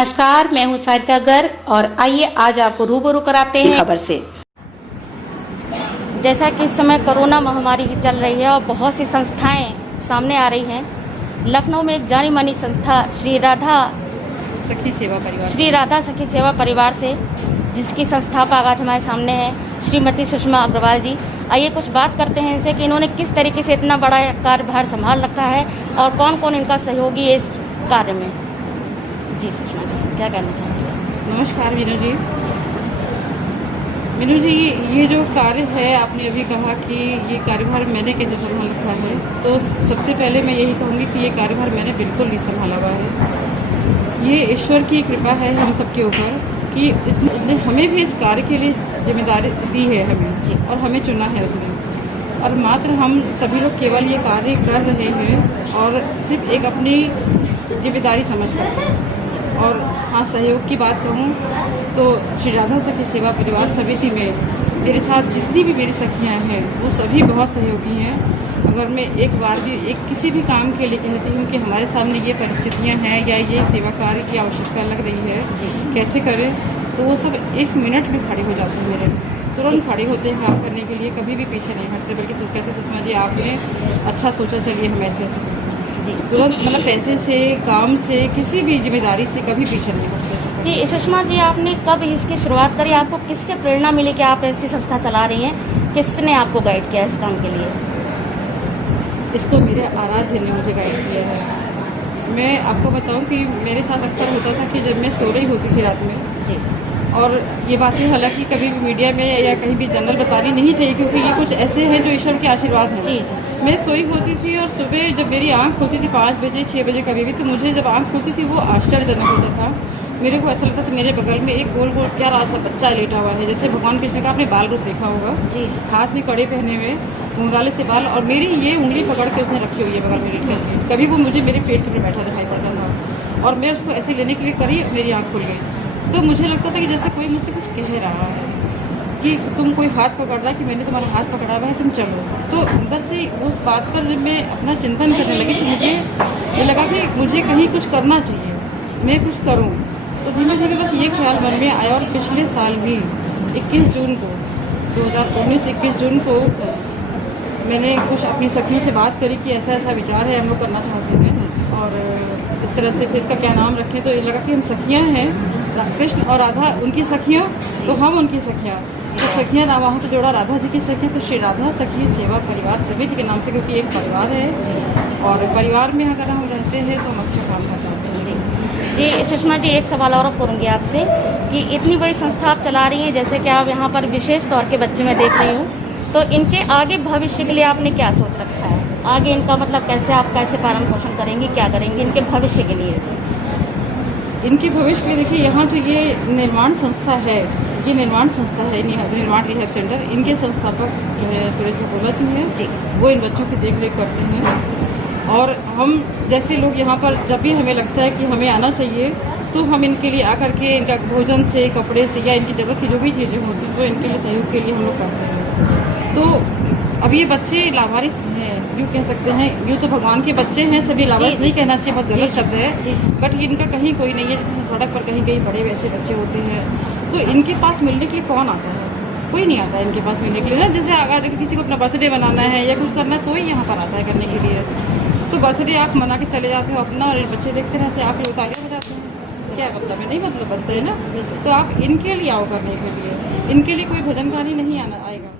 नमस्कार, मैं हूं सारिका गर्ग और आइए आज आपको रूबरू कराते हैं खबर से। जैसा कि इस समय कोरोना महामारी चल रही है और बहुत सी संस्थाएं सामने आ रही हैं। लखनऊ में एक जानी मानी संस्था श्री राधा सखी सेवा परिवार से, जिसकी संस्थापक आज हमारे सामने है श्रीमती सुषमा अग्रवाल जी। आइए कुछ बात करते हैं इनसे कि इन्होंने किस तरीके से इतना बड़ा कार्यभार संभाल रखा है और कौन कौन इनका सहयोगी है इस कार्य में। जी सुषमा जी, क्या कहना चाहेंगे? नमस्कार मीनू जी, ये जो कार्य है आपने अभी कहा कि ये कार्यभार मैंने कैसे संभाल रखा है, तो सबसे पहले मैं यही कहूँगी कि ये कार्यभार मैंने बिल्कुल नहीं संभाला हुआ है। ये ईश्वर की कृपा है हम सबके ऊपर कि उसने हमें भी इस कार्य के लिए जिम्मेदारी दी है हमें, और हमें चुना है उसने, और मात्र हम सभी लोग केवल ये कार्य कर रहे हैं और सिर्फ एक अपनी जिम्मेदारी समझ कर। और हाँ, सहयोग की बात कहूँ तो श्री राधा सखी सेवा परिवार समिति में मेरे साथ जितनी भी मेरी सखियाँ हैं वो सभी बहुत सहयोगी हैं। अगर मैं एक बार भी किसी भी काम के लिए कहती हूँ कि हमारे सामने ये परिस्थितियाँ हैं या ये सेवा कार्य की आवश्यकता लग रही है, कैसे करें, तो वो सब 1 मिनट में खड़े हो जाते हैं, मेरे तुरंत खड़े होते हैं काम करने के लिए, कभी भी पीछे नहीं हटते, बल्कि कहते सुषमा जी आपने अच्छा सोचा, चलिए हम ऐसे ऐसे जी तुरंत, मतलब पैसे से, काम से, किसी भी जिम्मेदारी से कभी पीछे नहीं हटते। जी सुषमा जी, आपने कब इसकी शुरुआत करी? आपको किससे प्रेरणा मिली कि आप ऐसी संस्था चला रही हैं? किसने आपको गाइड किया इस काम के लिए? इसको मेरे आराध्य ने मुझे गाइड किया है। मैं आपको बताऊं कि मेरे साथ अक्सर होता था कि जब मैं सो रही होती थी रात में जी, और ये बातें हालांकि कभी भी मीडिया में या कहीं भी जनरल बतानी नहीं चाहिए, क्योंकि ये कुछ ऐसे हैं जो ईश्वर के आशीर्वाद हैं। मैं सोई होती थी और सुबह जब मेरी आंख खुलती थी 5 बजे 6 बजे कभी भी, तो मुझे जब आंख खुलती थी वो आश्चर्यजनक होता था। मेरे को अच्छा लगता था मेरे बगल में एक गोल गोल प्यारा सा बच्चा लेटा हुआ है, जैसे भगवान कृष्ण का आपने बाल रूप देखा होगा जी, हाथ में कड़े पहने हुए, घुंघराले से बाल, और मेरी ये उंगली पकड़ के उसने रखी हुई है बगल में लेट करके। कभी वो मुझे मेरे पेट के ऊपर बैठा दिखाई पड़ता था और मैं उसको ऐसे लेने के लिए करी, मेरी आँख खुल गई। तो मुझे लगता था कि जैसे कोई मुझसे कुछ कह रहा है कि तुम कोई हाथ पकड़ रहा है, कि मैंने तुम्हारा हाथ पकड़ा हुआ है, तुम चलो। तो अंदर से उस बात पर जब मैं अपना चिंतन करने लगी तो मुझे ये लगा कि मुझे कहीं कुछ करना चाहिए, मैं कुछ करूं। तो धीमे धीमे बस ये ख्याल मन में आया, और पिछले साल भी 21 जून को 2019 21 जून को मैंने कुछ अपनी सखियों से बात करी कि ऐसा ऐसा विचार है, हम लोग करना चाहते हैं, और इस तरह से फिर इसका क्या नाम रखें। तो ये लगा कि हम सखियाँ हैं, कृष्ण और राधा उनकी सखियाँ, तो हम उनकी सखियाँ, तो सखियाँ ना, वहाँ से जोड़ा राधा जी की सखियाँ, तो श्री राधा सखी सेवा परिवार समिति के नाम से, क्योंकि एक परिवार है और परिवार में अगर हम रहते हैं तो हम अच्छा काम कर पाते हैं। जी सुषमा जी, एक सवाल और करूँगी आपसे कि इतनी बड़ी संस्था आप चला रही हैं, जैसे कि आप यहाँ पर विशेष तौर के बच्चे मैं देख रही हूँ, तो इनके आगे भविष्य के लिए आपने क्या सोच रखा है? आगे इनका मतलब कैसे आप कैसे पालन पोषण करेंगी, क्या करेंगे इनके भविष्य के लिए? इनके भविष्य के लिए देखिए, यहाँ तो ये निर्माण संस्था है, ये निर्माण संस्था है, निर्माण रिहैब सेंटर। इनके संस्थापक जो है सुरेश गोला जी हैं जी, वो इन बच्चों की देखरेख करते हैं। और हम जैसे लोग यहाँ पर जब भी हमें लगता है कि हमें आना चाहिए, तो हम इनके लिए आकर के इनका भोजन से, कपड़े से, या इनकी ज़रूरत की जो भी चीज़ें होती हैं, तो इनके लिए सहयोग के लिए हम लोग करते हैं। तो अब ये बच्चे लावारिस हैं, यूँ कह सकते हैं, यूँ तो भगवान के बच्चे हैं सभी, लावारिस नहीं कहना चाहिए, बहुत गलत शब्द है, बट इनका कहीं कोई नहीं है। जैसे सड़क पर कहीं कहीं बड़े वैसे बच्चे होते हैं, तो इनके पास मिलने के लिए कौन आता है? कोई नहीं आता है इनके पास मिलने के लिए ना। जैसे अगर किसी को अपना बर्थडे बनाना है या कुछ करना है, तो ही यहाँ पर आता है करने के लिए। तो बर्थडे आप मना के चले जाते हो अपना, और बच्चे देखते रहते हैं, आप लोग आगे हो जाते हैं, क्या मतलब है, नहीं मतलब बनते है ना। तो आप इनके लिए आओ करने के लिए, इनके लिए कोई भजन गाने नहीं आएगा।